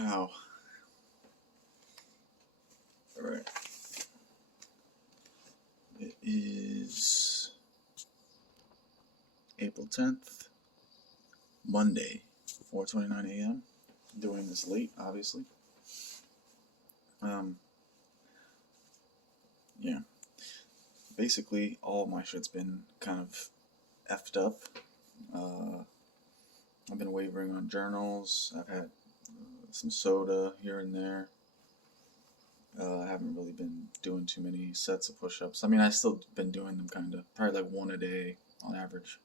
How? Alright. It is April 10th, Monday, 4:29 a.m. Doing this late, obviously. Yeah. Basically, all my shit's been kind of effed up. I've been wavering on journals. I've had some soda here and there. I haven't really been doing too many sets of push-ups. I mean, I've still been doing them kind of. Probably like one a day on average.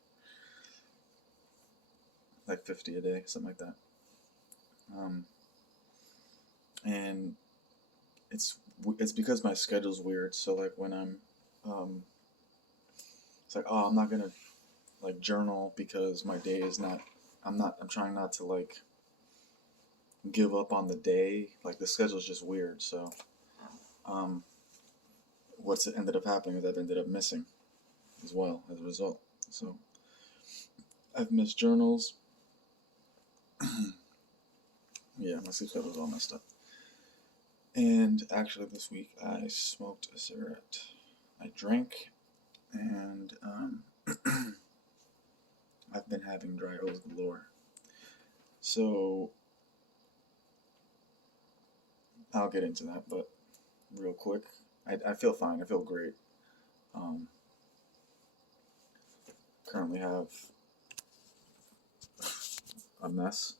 Like 50 a day, something like that. And it's because my schedule's weird. So like when it's like, oh, I'm not gonna like journal because my day is not. I'm trying not to like give up on the day. Like the schedule's just weird. So what's ended up happening is I've ended up missing as well as a result. So I've missed journals. Yeah, my sleep schedule's all messed up. And actually, this week I smoked a cigarette. I drank, and I've been having dry O's galore. So I'll get into that, but real quick, I feel fine. I feel great. Currently have a mess,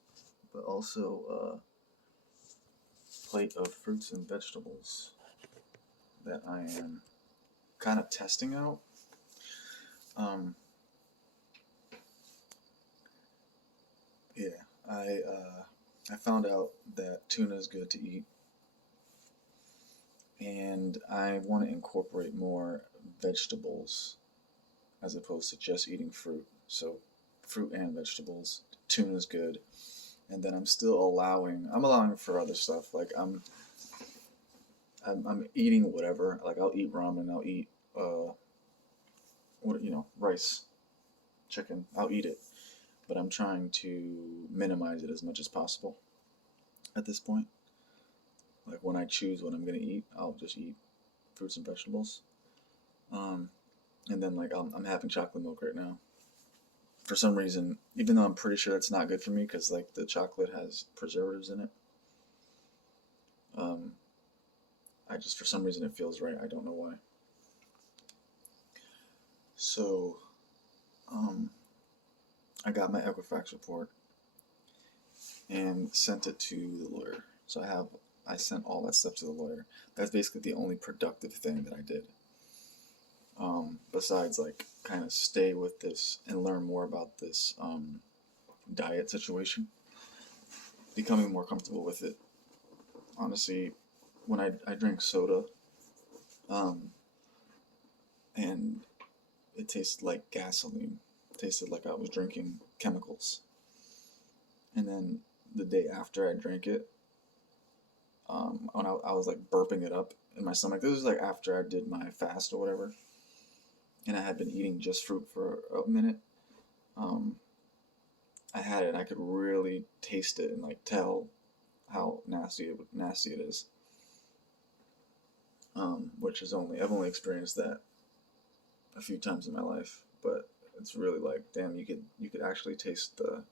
but also a plate of fruits and vegetables that I am kind of testing out. Yeah, I found out that tuna is good to eat, and I want to incorporate more vegetables as opposed to just eating fruit. So, fruit and vegetables. Tuna is good, and then I'm allowing for other stuff. Like I'm eating whatever. Like I'll eat ramen. I'll eat rice, chicken. I'll eat it, but I'm trying to minimize it as much as possible at this point. Like when I choose what I'm gonna eat, I'll just eat fruits and vegetables. And then like I'm having chocolate milk right now. For some reason, even though I'm pretty sure that's not good for me because like the chocolate has preservatives in it. I just for some reason it feels right. I don't know why. So, I got my Equifax report and sent it to the lawyer. So I sent all that stuff to the lawyer. That's basically the only productive thing that I did. Besides like kind of stay with this and learn more about this diet situation, becoming more comfortable with it. Honestly, when I drink soda, and it tasted like gasoline. It tasted like I was drinking chemicals. And then the day after I drank it, when I was like burping it up in my stomach. This was like after I did my fast or whatever, and I had been eating just fruit for a minute. I had it, and I could really taste it and like tell how nasty it is. Which is I've only experienced that a few times in my life, but it's really like damn, you could actually taste the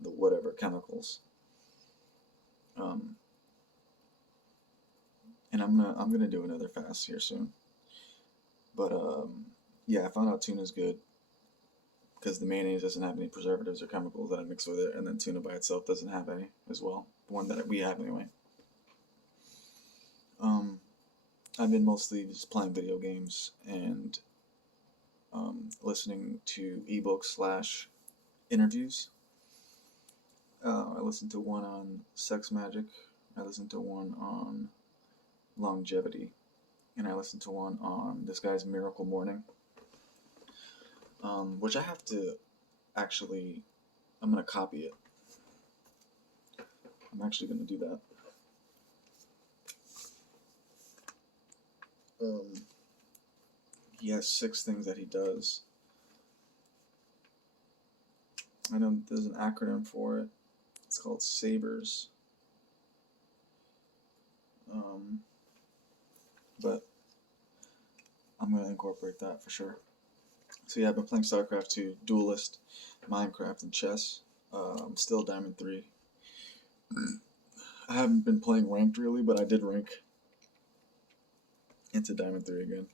whatever chemicals. And I'm gonna do another fast here soon. But yeah, I found out tuna's good because the mayonnaise doesn't have any preservatives or chemicals that I mix with it, and then tuna by itself doesn't have any as well. The one that we have anyway. I've been mostly just playing video games and listening to ebooks / interviews. I listened to one on sex magic. I listened to one on longevity, and I listened to one on this guy's Miracle Morning, which I have to actually. I'm gonna copy it. I'm actually gonna do that. He has 6 things that he does. I know there's an acronym for it. It's called SABERS. But I'm gonna incorporate that for sure. So yeah, I've been playing StarCraft 2, Duelist, Minecraft, and chess. I'm still Diamond 3. I haven't been playing ranked really, but I did rank into Diamond 3 again.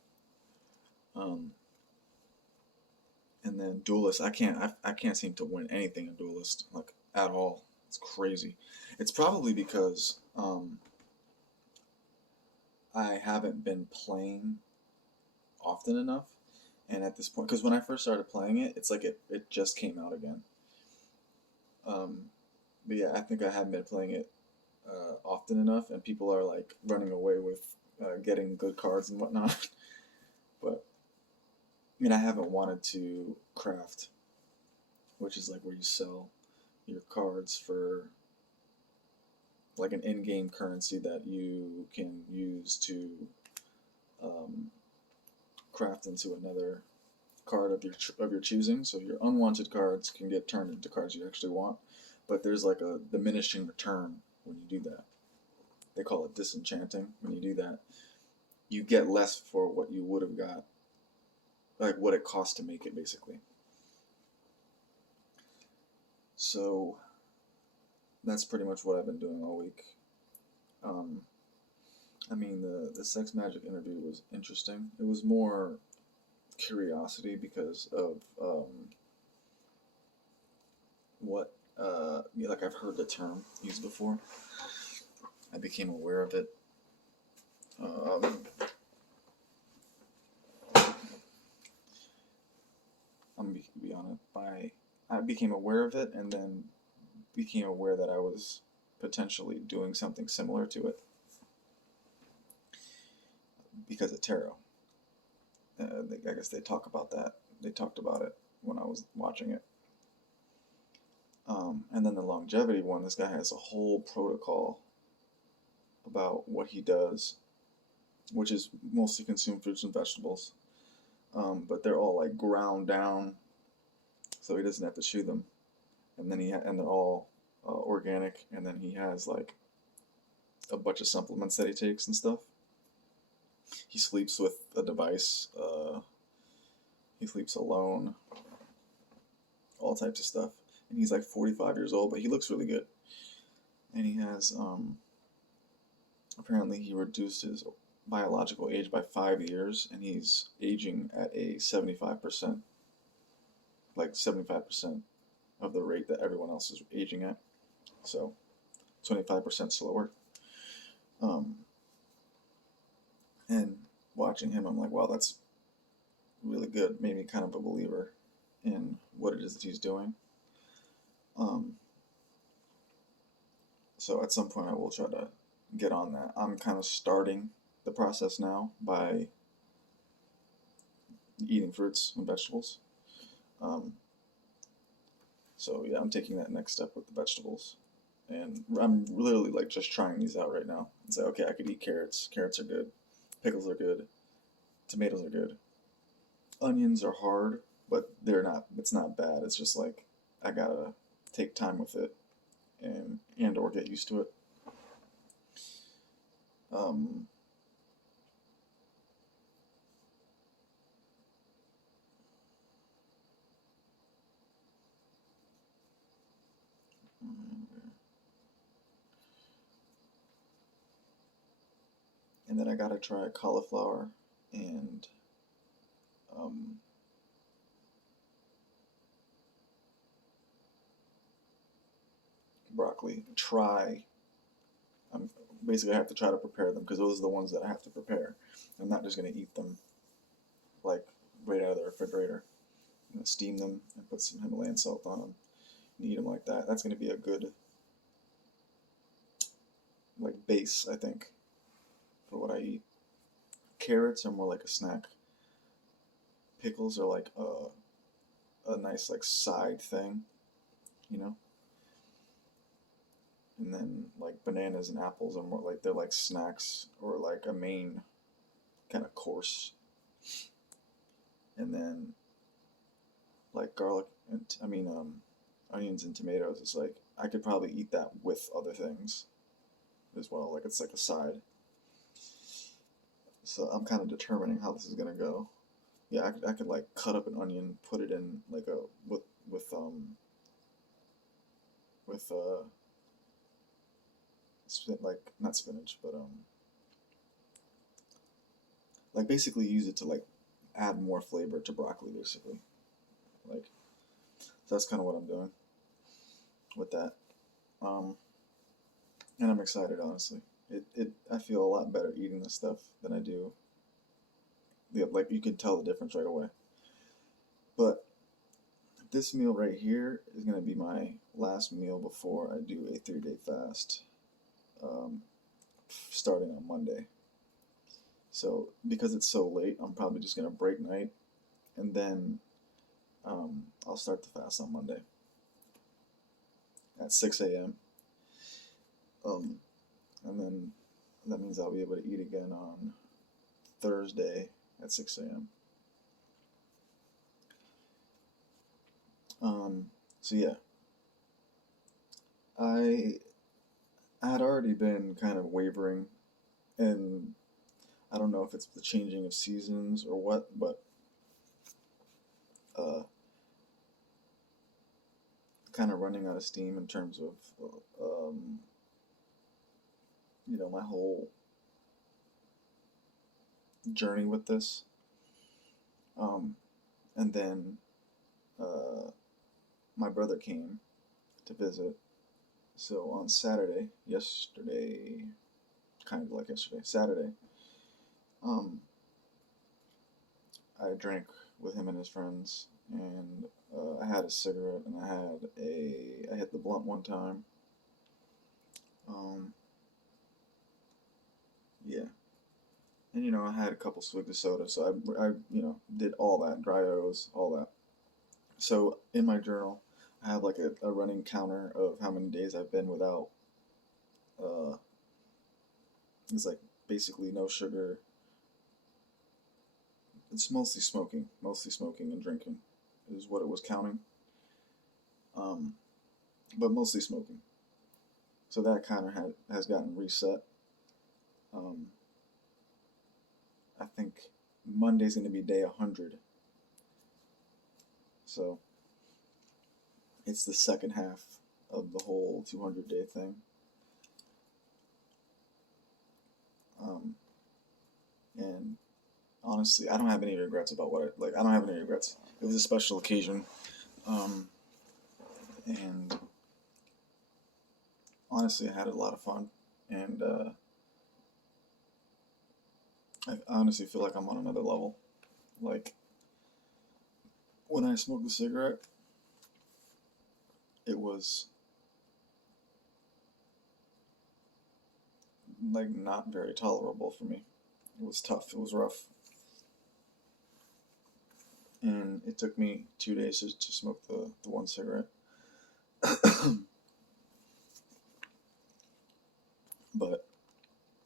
Um, and then Duelist, I can't seem to win anything in Duelist, like at all. It's crazy. It's probably because I haven't been playing often enough, and at this point, because when I first started playing it, it's like it just came out again. Um, but yeah, I think I haven't been playing it often enough, and people are like running away with getting good cards and whatnot. But I mean, I haven't wanted to craft, which is like where you sell your cards for like an in-game currency that you can use to um, craft into another card of your choosing. So your unwanted cards can get turned into cards you actually want, but there's like a diminishing return when you do that. They call it disenchanting. When you do that, you get less for what you would have got, like what it cost to make it, basically. So that's pretty much what I've been doing all week. Um, I mean, the Sex Magic interview was interesting. It was more curiosity because of what, like I've heard the term used before. I became aware of it. I'm gonna be on it. I became aware of it and then became aware that I was potentially doing something similar to it because of tarot. I guess they talk about that. They talked about it when I was watching it. And then the longevity one, this guy has a whole protocol about what he does, which is mostly consume fruits and vegetables. But they're all like ground down, so he doesn't have to chew them. And then and they're all organic. And then he has like a bunch of supplements that he takes and stuff. He sleeps with a device. He sleeps alone. All types of stuff. And he's like 45 years old, but he looks really good. And he has apparently he reduced his biological age by 5 years, and he's aging at a 75%, like 75% of the rate that everyone else is aging at. So 25% slower. And watching him, I'm like, wow, that's really good. Made me kind of a believer in what it is that he's doing. So at some point I will try to get on that. I'm kind of starting the process now by eating fruits and vegetables. So yeah, I'm taking that next step with the vegetables. And I'm literally like just trying these out right now. And say, okay, I could eat carrots. Carrots are good. Pickles are good. Tomatoes are good. Onions are hard, but they're not. It's not bad. It's just like I gotta take time with it, and or get used to it. Um, and then I gotta try cauliflower and um, broccoli. Basically, I have to try to prepare them because those are the ones that I have to prepare. I'm not just gonna eat them like right out of the refrigerator. I'm gonna steam them and put some Himalayan salt on them and eat them like that. That's gonna be a good like base, I think, for what I eat. Carrots are more like a snack. Pickles are like a nice like side thing, you know. And then like bananas and apples are more like they're like snacks or like a main kind of course. And then like garlic and onions and tomatoes. It's like I could probably eat that with other things as well. Like it's like a side. So I'm kind of determining how this is gonna go. Yeah, I could like cut up an onion, put it in like a with with like not spinach, but like basically use it to like add more flavor to broccoli, basically. Like so that's kind of what I'm doing with that. Um, and I'm excited, honestly. I feel a lot better eating this stuff than I do. Yeah, like you can tell the difference right away. But this meal right here is gonna be my last meal before I do a 3-day fast, um, starting on Monday. So because it's so late, I'm probably just gonna break night and then I'll start the fast on Monday at 6 a.m. Um, and then that means I'll be able to eat again on Thursday at 6 a.m. So yeah, I had already been kind of wavering, and I don't know if it's the changing of seasons or what, but uh, kind of running out of steam in terms of my whole journey with this. Um, and then uh, my brother came to visit. So on Saturday, yesterday, kind of like yesterday, Saturday, um, I drank with him and his friends, and I had a cigarette, and I hit the blunt one time. Um, yeah, and I had a couple swigs of soda, so I did all that, dry O's, all that. So in my journal, I have like a running counter of how many days I've been without. Uh, it's like basically no sugar. It's mostly smoking and drinking, is what it was counting. Um, but mostly smoking. So that kind of has gotten reset. Um, I think Monday's going to be day 100. So it's the second half of the whole 200-day thing. And honestly, I don't have any regrets about what I like. I don't have any regrets. It was a special occasion, um, and honestly, I had a lot of fun. And I honestly feel like I'm on another level. Like when I smoked the cigarette, it was like not very tolerable for me. It was tough. It was rough, and it took me 2 days to smoke the one cigarette. But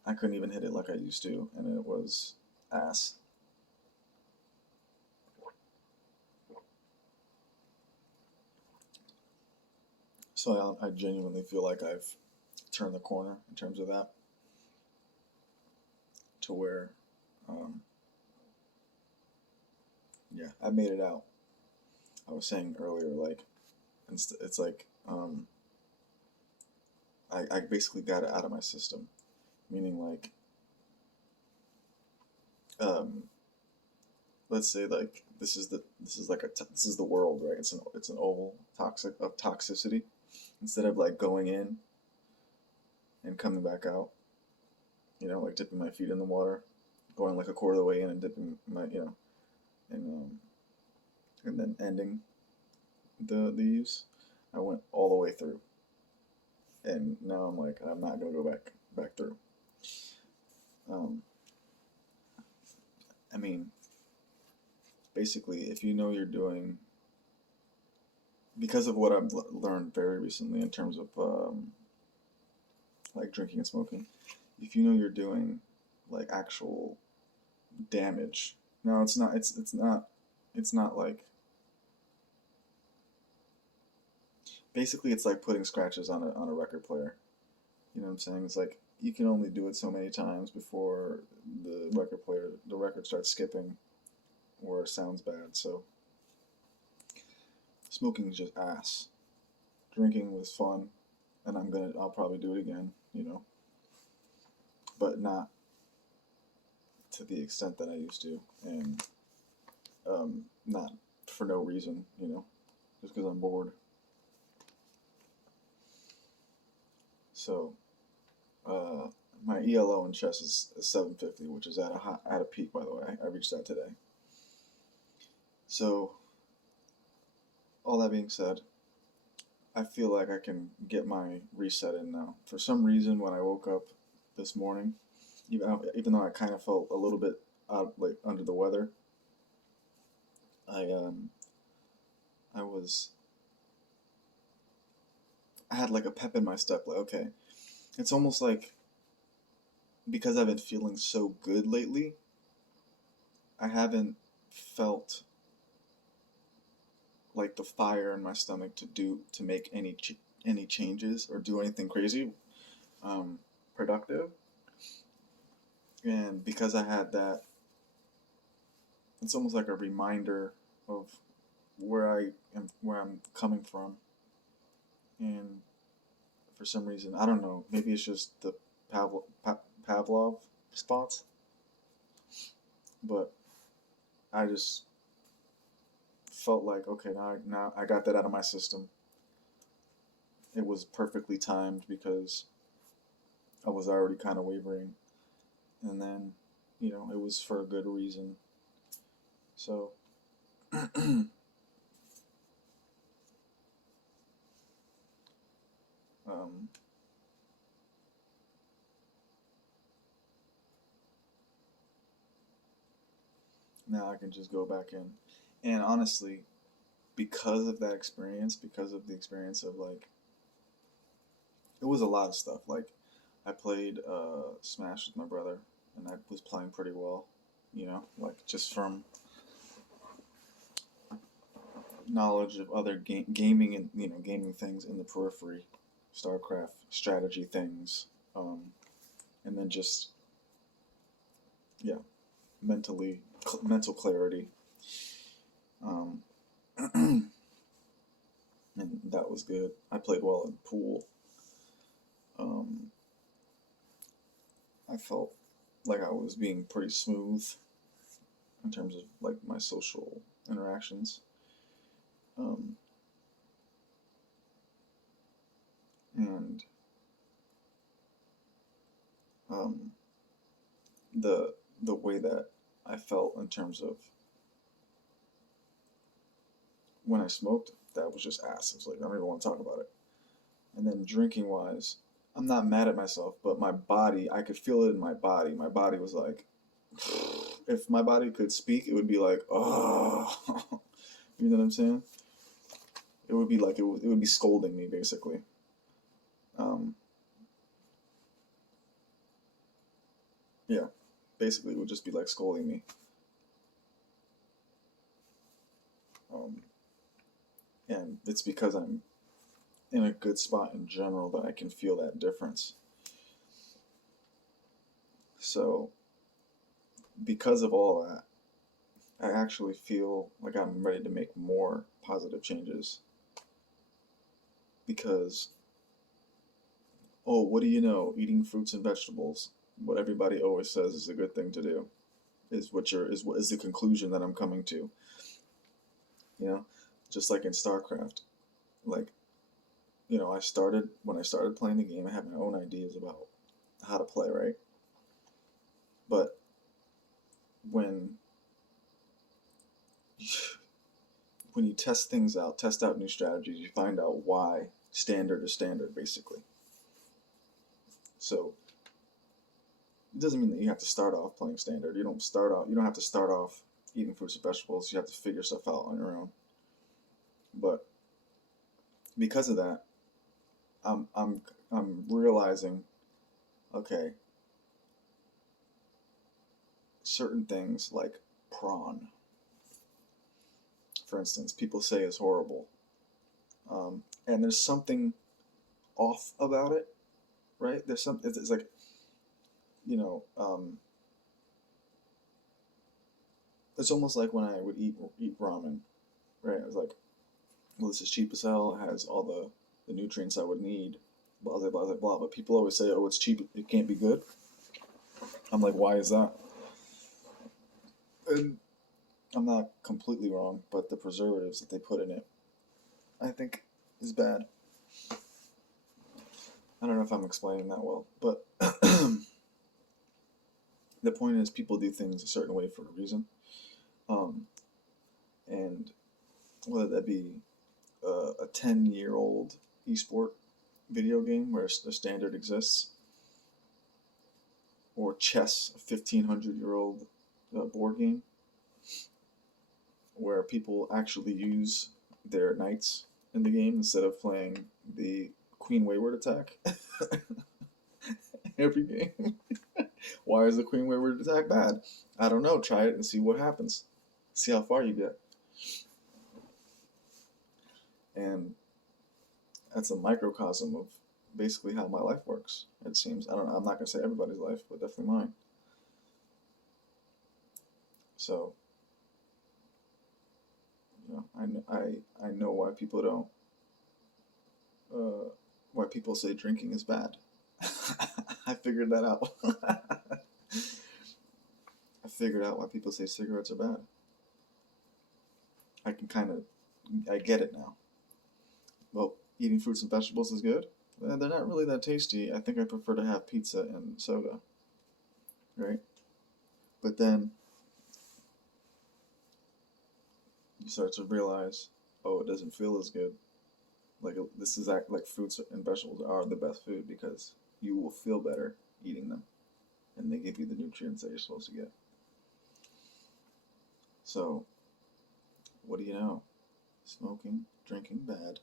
I couldn't even hit it like I used to, and it was ass. So I genuinely feel like I've turned the corner in terms of that, to where, um, yeah, I made it out. I was saying earlier, like, it's like I basically got it out of my system, meaning like, um, let's say like this is the world, right? It's an oval toxic of toxicity. Instead of like going in and coming back out, like dipping my feet in the water, going like a quarter of the way in and dipping my, and and then ending the use. I went all the way through, and now I'm like, I'm not gonna go back through. Um, I mean, basically, if you know you're doing, because of what I've learned very recently in terms of like drinking and smoking, if you know you're doing like actual damage. No, it's not. It's not like. Basically, it's like putting scratches on a record player. You know what I'm saying? It's like you can only do it so many times before the record starts skipping or it sounds bad. So smoking is just ass. Drinking was fun, and I'll probably do it again, but not to the extent that I used to, and not for no reason, just because I'm bored. So, my ELO in chess is 750, which is at a peak, by the way. I reached that today. So, all that being said, I feel like I can get my reset in now. For some reason, when I woke up this morning, even though I kind of felt a little bit like under the weather, I had like a pep in my step. Like, okay, it's almost like because I've been feeling so good lately, I haven't felt like the fire in my stomach to make any changes or do anything crazy, productive. And because I had that, it's almost like a reminder of where I'm coming from. And for some reason, I don't know, maybe it's just the Pavlov response, but I just felt like, okay, now I got that out of my system. It was perfectly timed because I was already kind of wavering, and then, it was for a good reason. So, now I can just go back in. And honestly, because of that experience, because of the experience of like, it was a lot of stuff. Like, I played Smash with my brother, and I was playing pretty well, like just from knowledge of other gaming and gaming things in the periphery, StarCraft strategy things, and then just mental clarity, and that was good. I played well in pool. I felt like I was being pretty smooth in terms of like my social interactions. And the way that I felt in terms of when I smoked, that was just ass. I was like, I don't even want to talk about it. And then drinking wise, I'm not mad at myself, but my body, I could feel it in my body. My body was like, if my body could speak, it would be like, oh, you know what I'm saying? It would be like, it would be scolding me, basically. Yeah, basically, it would just be like scolding me. And it's because I'm in a good spot in general that I can feel that difference. So, because of all that, I actually feel like I'm ready to make more positive changes. Because, oh, what do you know? Eating fruits and vegetables, what everybody always says is a good thing to do, is what is the conclusion that I'm coming to. Just like in StarCraft, like, I started when I started playing the game, I had my own ideas about how to play, right? But when you test things out, test out new strategies, you find out why standard is standard, basically. So it doesn't mean that you have to start off playing standard. You don't have to start off eating fruits and vegetables. You have to figure stuff out on your own. But because of that, I'm realizing, okay, certain things like prawn, for instance, people say is horrible, and there's something off about it, right? It's like you know, it's almost like when I would eat ramen, right? I was like, well, this is cheap as hell. It has all the nutrients I would need. Blah blah blah blah. But people always say, "Oh, it's cheap. It can't be good." I'm like, why is that? And I'm not completely wrong, but the preservatives that they put in it, I think, is bad. I don't know if I'm explaining that well, but the point is, people do things a certain way for a reason, um, and whether that be a 10-year-old esport video game where the standard exists, or chess, a 1,500-year-old board game where people actually use their knights in the game instead of playing the Queen Wayward attack every game. Why is the Queen Wayward attack bad? I don't know. Try it and see what happens. See how far you get. And that's a microcosm of basically how my life works. It seems. I don't know. I'm not gonna say everybody's life, but definitely mine. So, I know why people don't. Why people say drinking is bad. I figured that out. I figured out why people say cigarettes are bad. I get it now. Well, eating fruits and vegetables is good. They're not really that tasty. I think I prefer to have pizza and soda, right? But then you start to realize, oh, it doesn't feel as good. Like this is like fruits and vegetables are the best food because you will feel better eating them, and they give you the nutrients that you're supposed to get. So, what do you know? Smoking, drinking bad,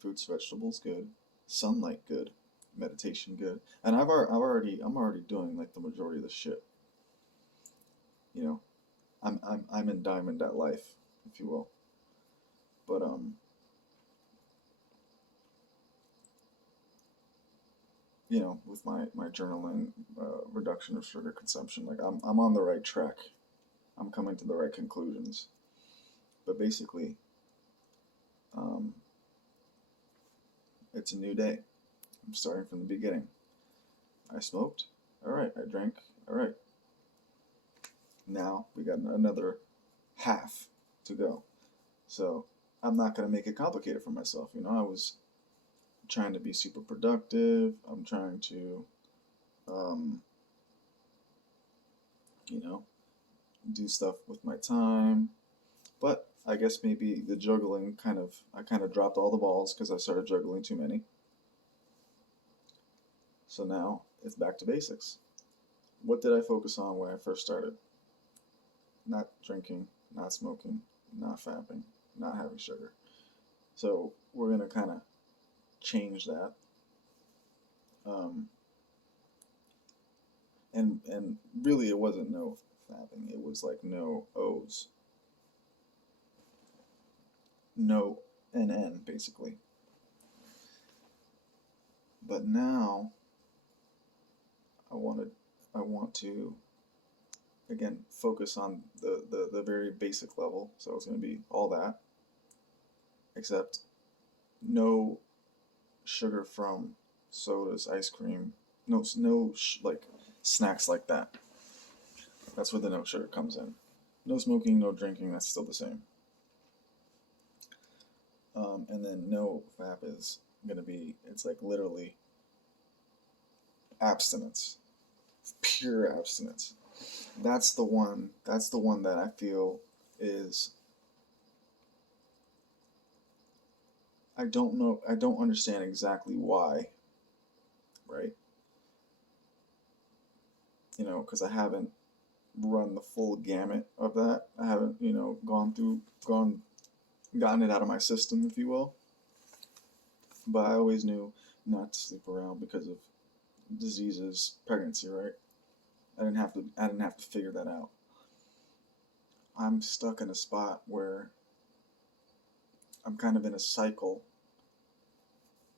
fruits, vegetables good, sunlight good, meditation good, and I'm already doing like the majority of the shit. You know, I'm in diamond at life, if you will. But you know, with my journaling, reduction of sugar consumption, like I'm on the right track. I'm coming to the right conclusions. But basically, um, it's a new day. I'm starting from the beginning. I smoked. All right. I drank. All right. Now we got another half to go. So I'm not going to make it complicated for myself. You know, I was trying to be super productive. I'm trying to, um, you know, do stuff with my time. But I guess maybe the juggling I kind of dropped all the balls because I started juggling too many. So now it's back to basics. What did I focus on when I first started? Not drinking, not smoking, not fapping, not having sugar. So we're going to kind of change that. Um, and really it wasn't no fapping. It was like no O's. No NN, basically. But now I wanted I want to again focus on the very basic level. So it's going to be all that, except no sugar from sodas, ice cream, like snacks like that. That's where the no sugar comes in. No smoking, no drinking. That's still the same. And then no fap is going to be, it's like literally abstinence, pure abstinence. That's the one. That's the one that I feel is. I don't know. I don't understand exactly why. Right. You know, because I haven't run the full gamut of that. I haven't, you know, gotten it out of my system, if you will. But I always knew not to sleep around because of diseases, pregnancy, right? I didn't have to figure that out. I'm stuck in a spot where I'm kind of in a cycle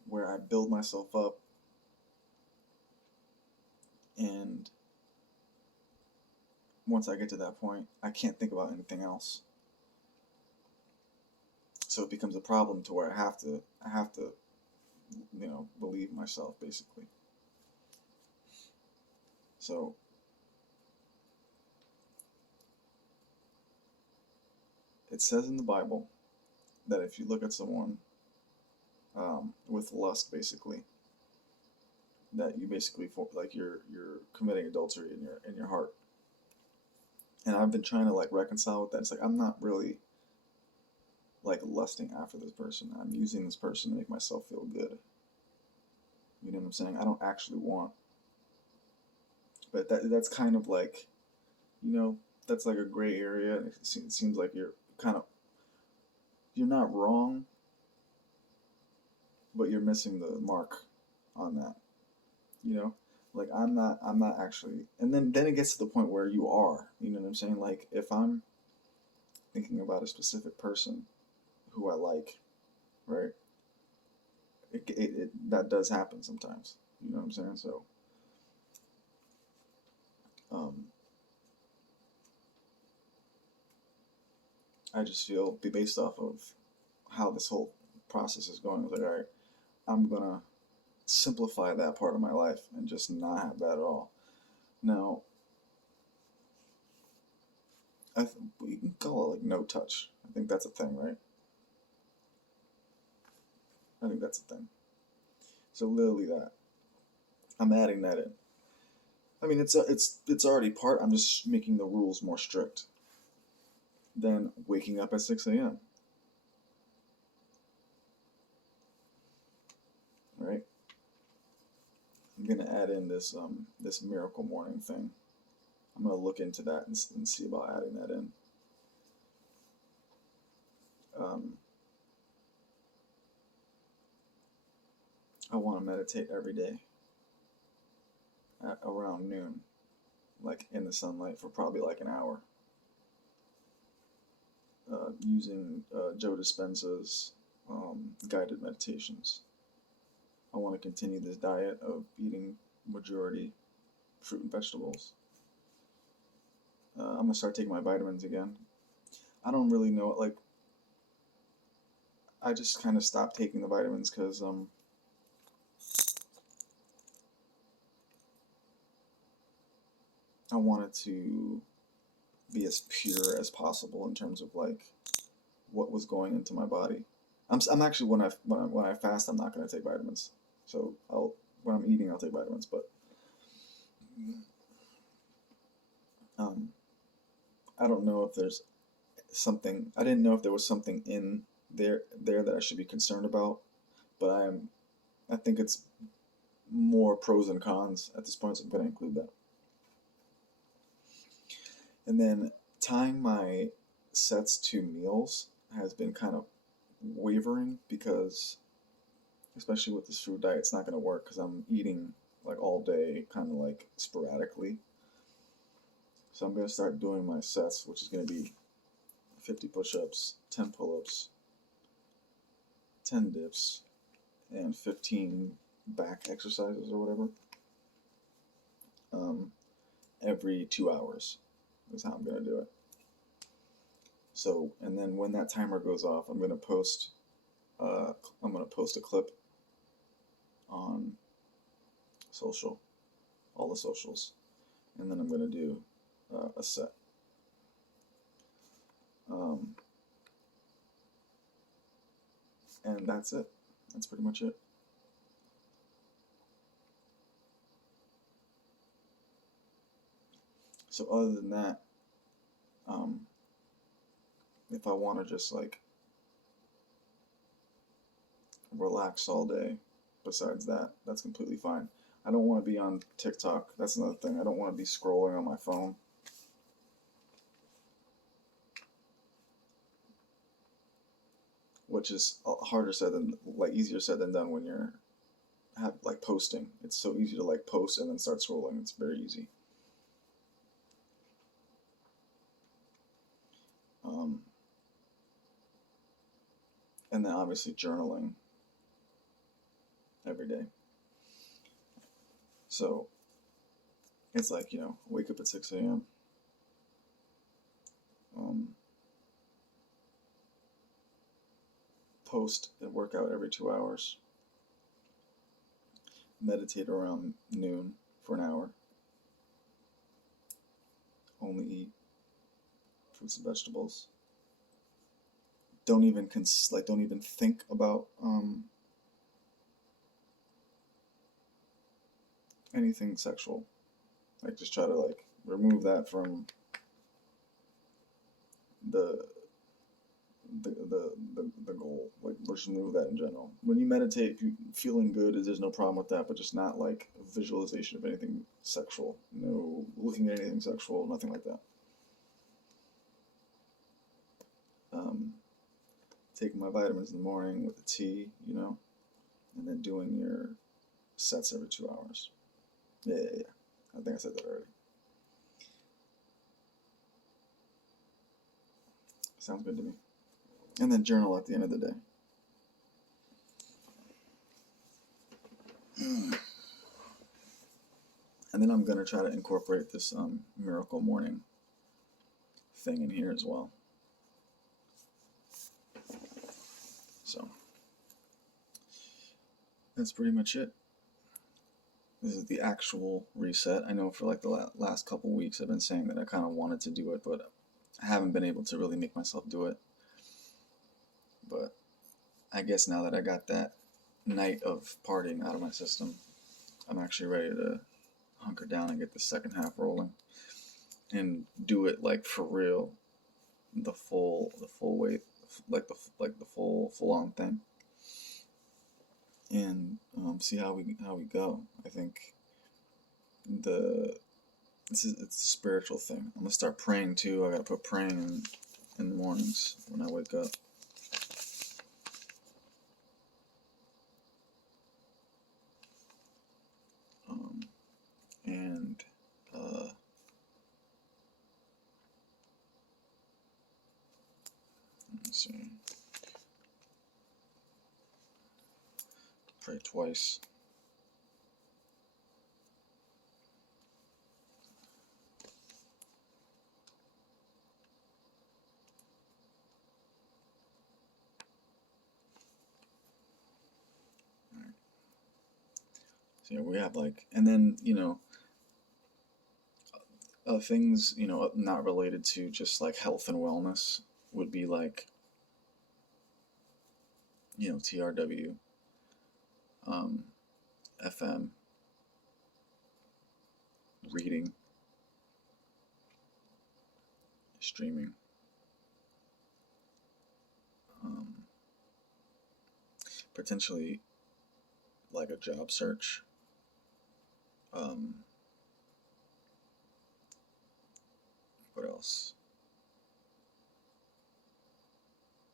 where I build myself up and once I get to that point, I can't think about anything else. So it becomes a problem to where I have to, believe myself basically. So it says in the Bible that if you look at someone with lust, basically, that you basically like you're committing adultery in your heart. And I've been trying to like reconcile with that. It's like I'm not really like lusting after this person. I'm using this person to make myself feel good. You know what I'm saying? I don't actually want. But that's kind of like, that's like a gray area. It seems like you're not wrong, but you're missing the mark on that. You know, like I'm not actually. And then it gets to the point where you are. You know what I'm saying? Like if I'm thinking about a specific person who I like, right? That does happen sometimes. You know what I'm saying? So, um, I just feel based off of how this whole process is going, I was like, all right, I'm gonna simplify that part of my life and just not have that at all. Now, we can call it like no touch. I think that's a thing, right? I think that's a thing. So literally that. I'm adding that in. I mean, it's already part. I'm just making the rules more strict than waking up at 6 a.m. Right? I'm gonna add in this miracle morning thing. I'm gonna look into that and see about adding that in. Um, I want to meditate every day at around noon, like in the sunlight for probably like an hour, using Joe Dispenza's guided meditations. I want to continue this diet of eating majority fruit and vegetables. I'm gonna start taking my vitamins again. I don't really know, like I just kind of stopped taking the vitamins because I wanted to be as pure as possible in terms of like what was going into my body. I'm actually when I fast, I'm not going to take vitamins. So I'll when I'm eating, I'll take vitamins. But um, I don't know if there's something. I didn't know if there was something in there that I should be concerned about. But I think it's more pros and cons at this point, so I'm going to include that. And then tying my sets to meals has been kind of wavering because, especially with this food diet, it's not going to work because I'm eating like all day, kind of like sporadically. So I'm going to start doing my sets, which is going to be 50 push-ups, 10 pull-ups, 10 dips, and 15 back exercises or whatever. Every 2 hours is how I'm going to do it. So, and then when that timer goes off, I'm going to post a clip on social, all the socials, and then I'm going to do a set. And that's it. That's pretty much it. So other than that, if I want to just like relax all day, besides that, that's completely fine. I don't want to be on TikTok. That's another thing. I don't want to be scrolling on my phone. Which is harder said than like easier said than done when you're like posting. It's so easy to like post and then start scrolling. It's very easy. And then obviously journaling every day. So it's like, wake up at 6 a.m., post and work out every 2 hours. Meditate around noon for an hour. Only eat fruits and vegetables. Don't even think about anything sexual. Like, just try to like remove that from the goal. Like, let's just remove that in general. When you meditate, if you feeling good, there's no problem with that, but just not like visualization of anything sexual. No looking at anything sexual, nothing like that. Taking my vitamins in the morning with the tea, and then doing your sets every 2 hours. Yeah. I think I said that already. Sounds good to me. And then journal at the end of the day. And then I'm going to try to incorporate this miracle morning thing in here as well. So that's pretty much it. This is the actual reset. I know for like the last couple weeks I've been saying that I kind of wanted to do it, but I haven't been able to really make myself do it. But I guess now that I got that night of partying out of my system, I'm actually ready to hunker down and get the second half rolling and do it like for real, the full weight, like the full on thing, and see how we go. I think it's a spiritual thing. I'm gonna start praying too. I gotta put praying in the mornings when I wake up. And let's see, pray twice. So yeah, we have like, and then things not related to just like health and wellness would be like TRW, FM, reading, streaming, potentially like a job search, what else?